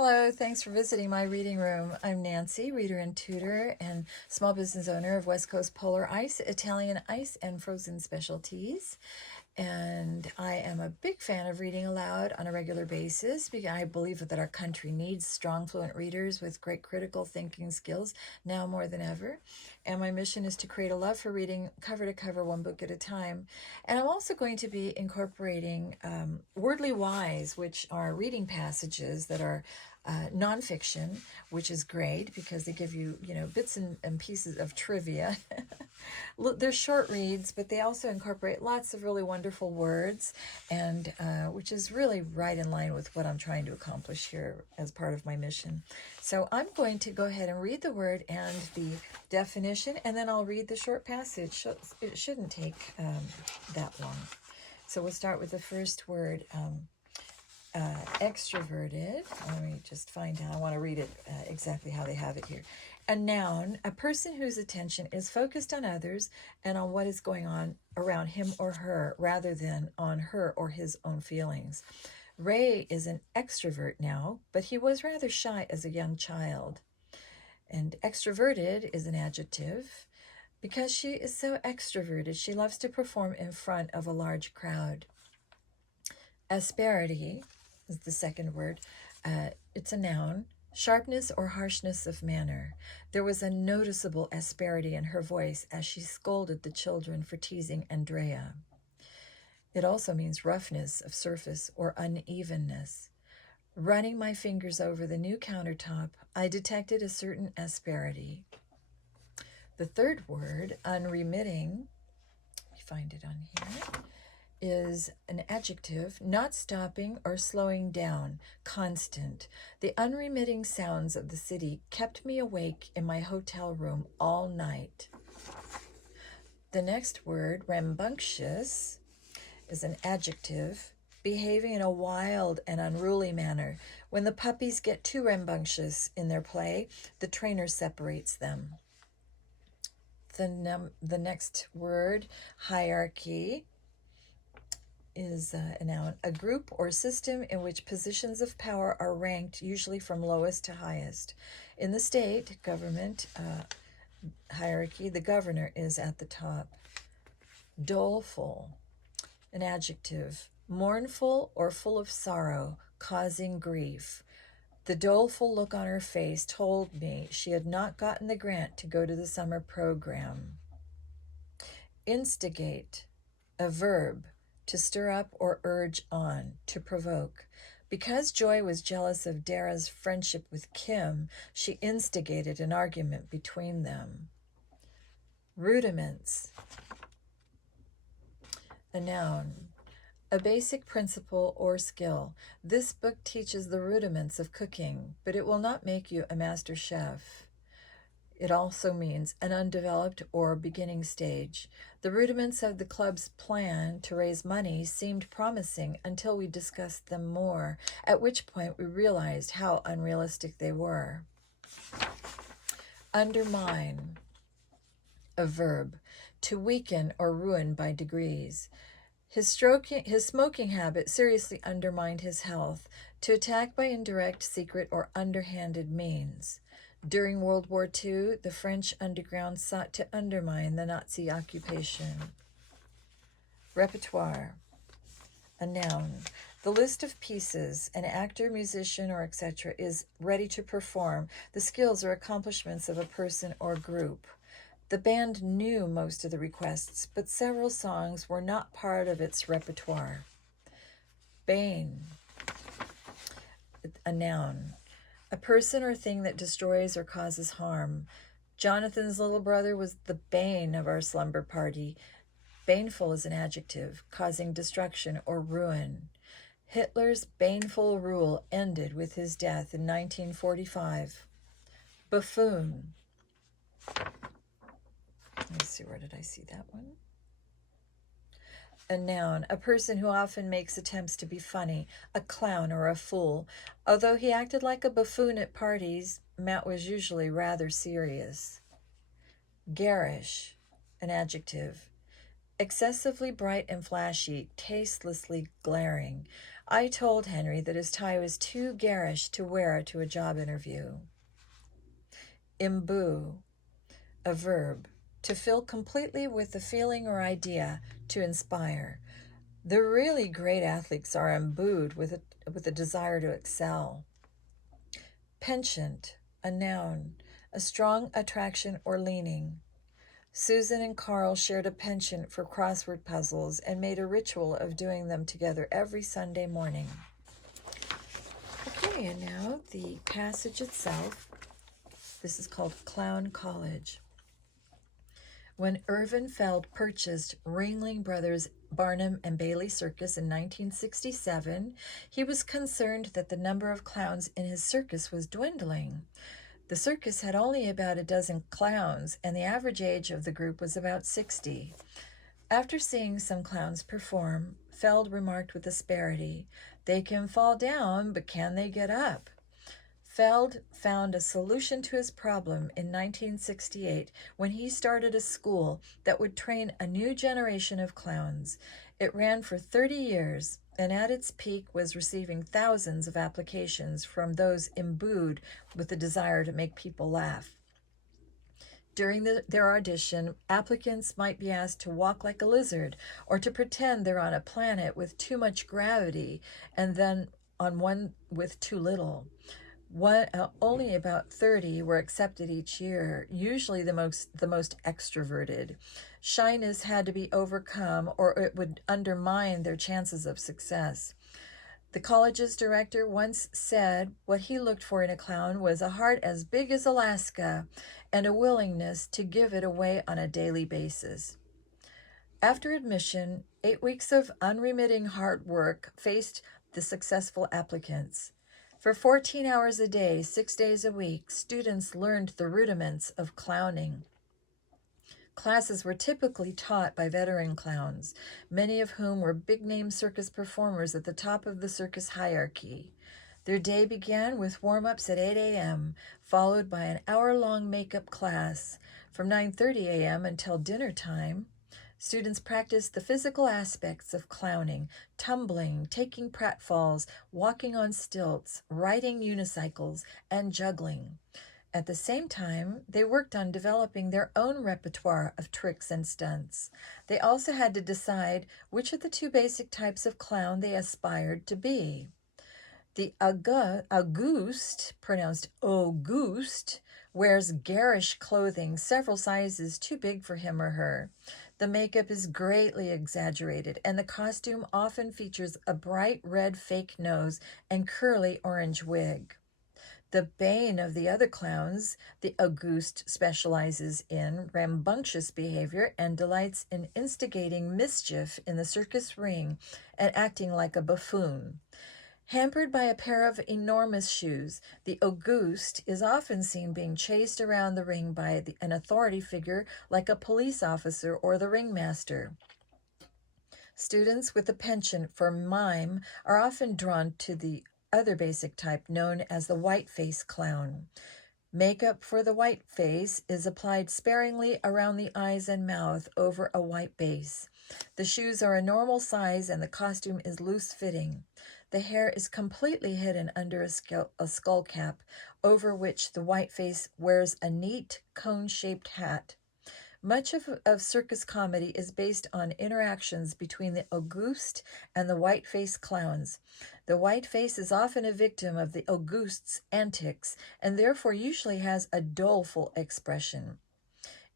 Hello, thanks for visiting my reading room. I'm Nancy, reader and tutor and small business owner of West Coast Polar Ice, Italian ice, and frozen specialties. And I am a big fan of reading aloud on a regular basis because I believe that our country needs strong, fluent readers with great critical thinking skills now more than ever. And my mission is to create a love for reading cover to cover, one book at a time. And I'm also going to be incorporating Wordly Wise, which are reading passages that are nonfiction, which is great because they give you, bits and pieces of trivia. They're short reads, but they also incorporate lots of really wonderful words, and which is really right in line with what I'm trying to accomplish here as part of my mission. So I'm going to go ahead and read the word and the definition, and then I'll read the short passage. It shouldn't take that long. So we'll start with the first word. Extroverted. Let me just find out. I want to read it exactly how they have it here. A noun, a person whose attention is focused on others and on what is going on around him or her rather than on her or his own feelings. Ray is an extrovert now, but he was rather shy as a young child. And extroverted is an adjective. Because she is so extroverted, she loves to perform in front of a large crowd. Asperity is the second word. It's a noun. Sharpness or harshness of manner. There was a noticeable asperity in her voice as she scolded the children for teasing Andrea. It also means roughness of surface or unevenness. Running my fingers over the new countertop, I detected a certain asperity. The third word, unremitting, let me find it on here, is an adjective, not stopping or slowing down, constant. The unremitting sounds of the city kept me awake in my hotel room all night. The next word, rambunctious, is an adjective, behaving in a wild and unruly manner. When the puppies get too rambunctious in their play, the trainer separates them. The next word, hierarchy, is a noun, a group or system in which positions of power are ranked, usually from lowest to highest. In the state government hierarchy, the governor is at the top. Doleful, an adjective, mournful or full of sorrow, causing grief. The doleful look on her face told me she had not gotten the grant to go to the summer program. Instigate, a verb, to stir up or urge on, to provoke. Because Joy was jealous of Dara's friendship with Kim, she instigated an argument between them. Rudiments, a noun, a basic principle or skill. This book teaches the rudiments of cooking, but it will not make you a master chef. It also means an undeveloped or beginning stage. The rudiments of the club's plan to raise money seemed promising until we discussed them more, at which point we realized how unrealistic they were. Undermine, a verb, to weaken or ruin by degrees. His smoking habit seriously undermined his health. To attack by indirect, secret, or underhanded means. During World War II, the French underground sought to undermine the Nazi occupation. Repertoire, a noun. The list of pieces an actor, musician, or etc. is ready to perform, the skills or accomplishments of a person or group. The band knew most of the requests, but several songs were not part of its repertoire. Bane, a noun. A person or thing that destroys or causes harm. Jonathan's little brother was the bane of our slumber party. Baneful is an adjective, causing destruction or ruin. Hitler's baneful rule ended with his death in 1945. Buffoon. Let's see, where did I see that one? A noun, a person who often makes attempts to be funny, a clown or a fool. Although he acted like a buffoon at parties, Matt was usually rather serious. Garish, an adjective, excessively bright and flashy, tastelessly glaring. I told Henry that his tie was too garish to wear to a job interview. Imbu, a verb, to fill completely with a feeling or idea, to inspire. The really great athletes are imbued with a desire to excel. Penchant, a noun, a strong attraction or leaning. Susan and Carl shared a penchant for crossword puzzles and made a ritual of doing them together every Sunday morning. Okay, and now the passage itself. This is called Clown College. When Irvin Feld purchased Ringling Brothers Barnum and Bailey Circus in 1967, he was concerned that the number of clowns in his circus was dwindling. The circus had only about a dozen clowns, and the average age of the group was about 60. After seeing some clowns perform, Feld remarked with asperity, "They can fall down, but can they get up?" Feld found a solution to his problem in 1968 when he started a school that would train a new generation of clowns. It ran for 30 years and at its peak was receiving thousands of applications from those imbued with the desire to make people laugh. During their audition, applicants might be asked to walk like a lizard or to pretend they're on a planet with too much gravity and then on one with too little. Only about 30 were accepted each year, usually the most extroverted. Shyness had to be overcome or it would undermine their chances of success. The college's director once said what he looked for in a clown was a heart as big as Alaska and a willingness to give it away on a daily basis. After admission, 8 weeks of unremitting hard work faced the successful applicants. For 14 hours a day, 6 days a week, students learned the rudiments of clowning. Classes were typically taught by veteran clowns, many of whom were big-name circus performers at the top of the circus hierarchy. Their day began with warm-ups at 8 a.m., followed by an hour-long makeup class. From 9:30 a.m. until dinner time, students practiced the physical aspects of clowning, tumbling, taking pratfalls, walking on stilts, riding unicycles, and juggling. At the same time, they worked on developing their own repertoire of tricks and stunts. They also had to decide which of the two basic types of clown they aspired to be. The Auguste, pronounced Auguste, wears garish clothing several sizes too big for him or her. The makeup is greatly exaggerated, and the costume often features a bright red fake nose and curly orange wig. The bane of the other clowns, the Auguste specializes in rambunctious behavior and delights in instigating mischief in the circus ring and acting like a buffoon. Hampered by a pair of enormous shoes, the Auguste is often seen being chased around the ring by an authority figure like a police officer or the ringmaster. Students with a penchant for mime are often drawn to the other basic type known as the white-face clown. Makeup for the white face is applied sparingly around the eyes and mouth over a white base. The shoes are a normal size and the costume is loose-fitting. The hair is completely hidden under a skull cap, over which the white face wears a neat cone-shaped hat. Much of circus comedy is based on interactions between the Auguste and the white-face clowns. The white face is often a victim of the Auguste's antics and therefore usually has a doleful expression.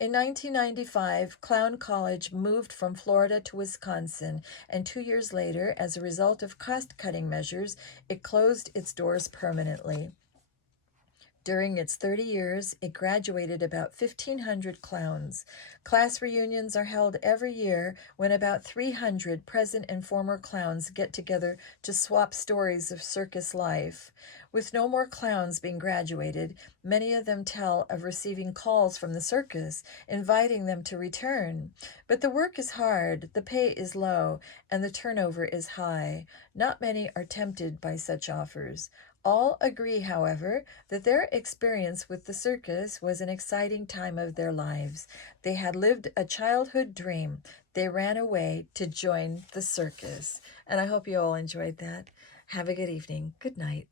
In 1995, Clown College moved from Florida to Wisconsin, and 2 years later, as a result of cost-cutting measures, it closed its doors permanently. During its 30 years, it graduated about 1,500 clowns. Class reunions are held every year when about 300 present and former clowns get together to swap stories of circus life. With no more clowns being graduated, many of them tell of receiving calls from the circus inviting them to return. But the work is hard, the pay is low, and the turnover is high. Not many are tempted by such offers. All agree, however, that their experience with the circus was an exciting time of their lives. They had lived a childhood dream. They ran away to join the circus. And I hope you all enjoyed that. Have a good evening. Good night.